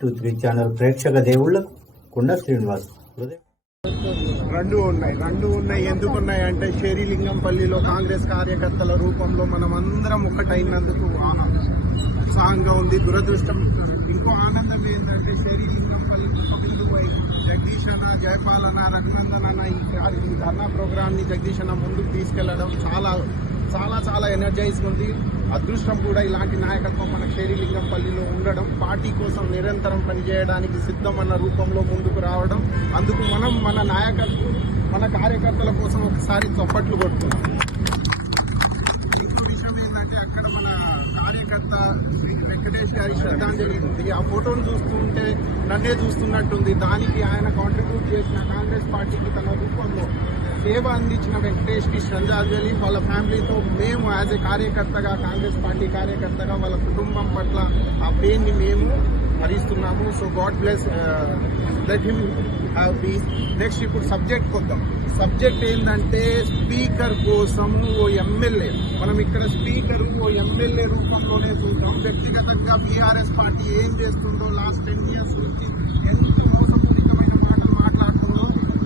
Three channel ప్రేక్షక దేవుళ్ళకు కుండ శ్రీనివాస్ రెండు ఉన్నాయి రెండు ఉన్నాయి. ఎందుకు ఉన్నాయి అంటే షేరిలింగంపల్లిలో కాంగ్రెస్ కార్యకర్తల రూపంలో మనం అందరం ఒకటైనందుకు ఉత్సాహంగా ఉంది దురదృష్టం. ఇంకో ఆనందం ఏంటంటే షేరిలింగంపల్లి ముఖ్యమంత్రి జగదీష్ అన్న జయపాలన రఘునందన్ అన్న ఈ ధర్నా ప్రోగ్రామ్ని జగదీష్ అన్న ముందుకు తీసుకెళ్ళడం చాలా చాలా చాలా ఎనర్జైజ్ ఉంది. అదృష్టం కూడా ఇలాంటి నాయకత్వం మన పల్లిలో ఉండడం పార్టీ కోసం నిరంతరం పనిచేయడానికి సిద్ధం అన్న రూపంలో ముందుకు రావడం. అందుకు మనం మన నాయకత్వం మన కార్యకర్తల కోసం ఒకసారి చప్పట్లు కొడుతున్నాం. ఇంకో విషయం ఏంటంటే అక్కడ మన కార్యకర్త వెంకటేష్ గారి శ్రద్ధాంజలి ఉంది. ఆ ఫోటోను చూస్తుంటే నన్నే చూస్తున్నట్టుంది. దానికి ఆయన కాంట్రిబ్యూట్ చేసిన కాంగ్రెస్ పార్టీకి తన రూపంలో సేవ అందించిన వెంకటేష్కి శ్రద్ధాంజలి వాళ్ళ ఫ్యామిలీతో మేము యాజ్ ఏ కార్యకర్తగా కాంగ్రెస్ పార్టీ కార్యకర్తగా వాళ్ళ కుటుంబం పట్ల ఆ పెయిన్ని మేము భరిస్తున్నాము. So God bless let him have peace next ఇప్పుడు సబ్జెక్ట్ కొద్దాం. సబ్జెక్ట్ ఏంటంటే స్పీకర్ కోసం ఓ ఎమ్మెల్యే మనం ఇక్కడ స్పీకర్ ఓ ఎమ్మెల్యే రూపంలోనే చూద్దాం. వ్యక్తిగతంగా బీఆర్ఎస్ పార్టీ ఏం చేస్తుందో లాస్ట్ టెన్ ఇయర్స్ నుంచి ఎంతో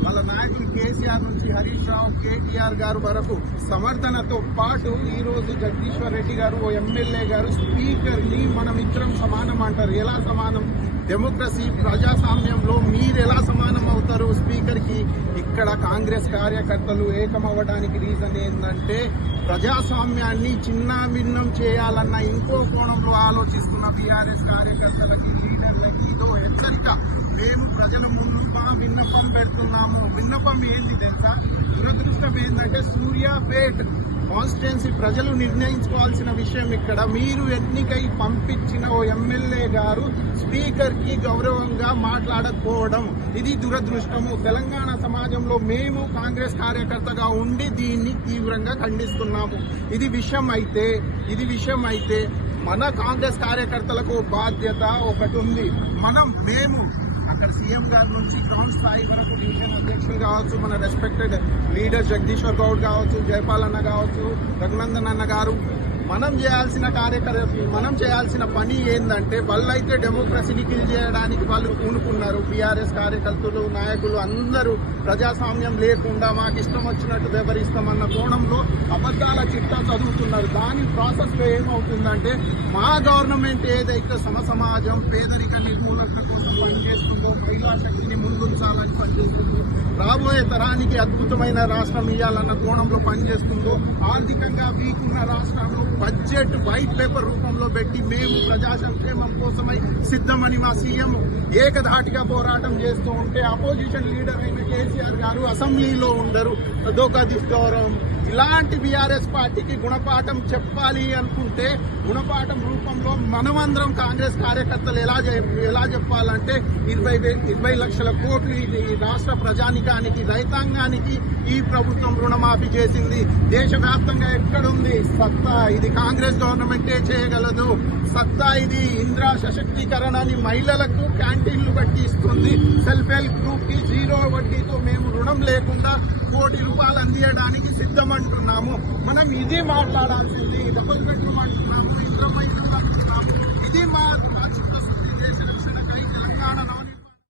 వాళ్ళ నాయకులు కేసీఆర్ నుంచి హరీష్ రావు కేటీఆర్ గారు వరకు సమర్థనతో పాటు ఈ రోజు జగదీశ్వర్ రెడ్డి గారు ఓ ఎమ్మెల్యే గారు స్పీకర్ని మనం ఇద్దరం సమానం అంటారు. ఎలా సమానం? డెమోక్రసీ ప్రజాస్వామ్యంలో మీరు ఎలా సమానం అవుతారు? స్పీకర్కి ఇక్కడ కాంగ్రెస్ కార్యకర్తలు ఏకమవ్వడానికి రీజన్ ఏంటంటే ప్రజాస్వామ్యాన్ని చిన్న భిన్నం చేయాలన్న ఇంకో కోణంలో ఆలోచిస్తున్న బీఆర్ఎస్ కార్యకర్తలకి లీడర్లకి ఇదో హెచ్చరిక. మేము ప్రజల ముందు మా విన్నపం పెడుతున్నాము. విన్నపం ఏంది తెలుసా? దురదృష్టం ఏంటంటే సూర్యాపేట్ కాన్స్టిట్యున్సీ ప్రజలు నిర్ణయించుకోవాల్సిన విషయం ఇక్కడ. మీరు ఎన్నికై పంపించిన ఓ ఎమ్మెల్యే గారు స్పీకర్కి గౌరవంగా మాట్లాడకపోవడం ఇది దురదృష్టము. తెలంగాణ సమాజంలో మేము కాంగ్రెస్ కార్యకర్తగా ఉండి దీన్ని తీవ్రంగా ఖండిస్తున్నాము. ఇది విషయం అయితే ఇది విషయం అయితే మన కాంగ్రెస్ కార్యకర్తలకు బాధ్యత ఒకటి ఉంది. మనం మేము ఇక్కడ సీఎం గారి నుంచి గ్రౌండ్ స్థాయి వరకు డివిజన్ అధ్యక్షులు కావచ్చు మన రెస్పెక్టెడ్ లీడర్ జగదీశ్వర్ గౌడ్ కావచ్చు జయపాల్ అన్న కావచ్చు రఘునందన్ అన్న గారు మనం చేయాల్సిన కార్యకర్త మనం చేయాల్సిన పని ఏంటంటే వాళ్ళైతే డెమోక్రసీని కిల్ చేయడానికి వాళ్ళు పూనుకున్నారు బీఆర్ఎస్ కార్యకర్తలు నాయకులు అందరూ ప్రజాస్వామ్యం లేకుండా మాకు ఇష్టం వచ్చినట్టు వ్యవహరిస్తామన్న కోణంలో అబద్ధాల చిట్టా చదువుతున్నారు. దాని ప్రాసెస్లో ఏమవుతుందంటే మా గవర్నమెంట్ ఏదైతే సమ సమాజం పేదరిక నిర్మూలన కోసం పనిచేస్తుందో మహిళా శక్తిని ముందుంచాలని పనిచేస్తుందో రాబోయే తరానికి అద్భుతమైన రాష్ట్రం ఇవ్వాలన్న కోణంలో పనిచేస్తుందో ఆర్థికంగా వీకున్న రాష్ట్రంలో బడ్జెట్ వైట్ పేపర్ రూపంలో పెట్టి మేము ప్రజా సంక్షేమం కోసమై సిద్ధమని మా సీఎం ఏకధాటిగా పోరాటం చేస్తూ ఉంటే అపోజిషన్ లీడర్ అయిన కేసీఆర్ గారు అసెంబ్లీలో ఉండరు. అదొక గౌరవం ఇలాంటి బీఆర్ఎస్ పార్టీకి గుణపాఠం చెప్పాలి అనుకుంటే గుణపాఠం రూపంలో మనమందరం కాంగ్రెస్ కార్యకర్తలు ఎలా ఎలా చెప్పాలంటే ఇరవై ఇరవై లక్షల కోట్లు ఈ రాష్ట్ర ప్రజానికానికి రైతాంగానికి ఈ ప్రభుత్వం రుణమాఫీ చేసింది. దేశవ్యాప్తంగా ఎక్కడుంది? సత్తా ఇది. కాంగ్రెస్ గవర్నమెంటే చేయగలదు. సత్తా ఇది. ఇంద్రా సశక్తీకరణని మహిళలకు క్యాంటీన్లు బట్టి ఇస్తుంది. సెల్ఫ్ హెల్ప్ గ్రూప్కి జీరో వడ్డీతో మేము రుణం లేకుండా కోటి రూపాయలు అందియడానికి సిద్ధమంటున్నాము మనం ఇది మాట్లాడాల్సింది డబుల్ బెడ్రూమ్ అంటున్నాము ఇంద్రమై ఇది మా రాష్ట్ర రక్షణకై తెలంగాణలో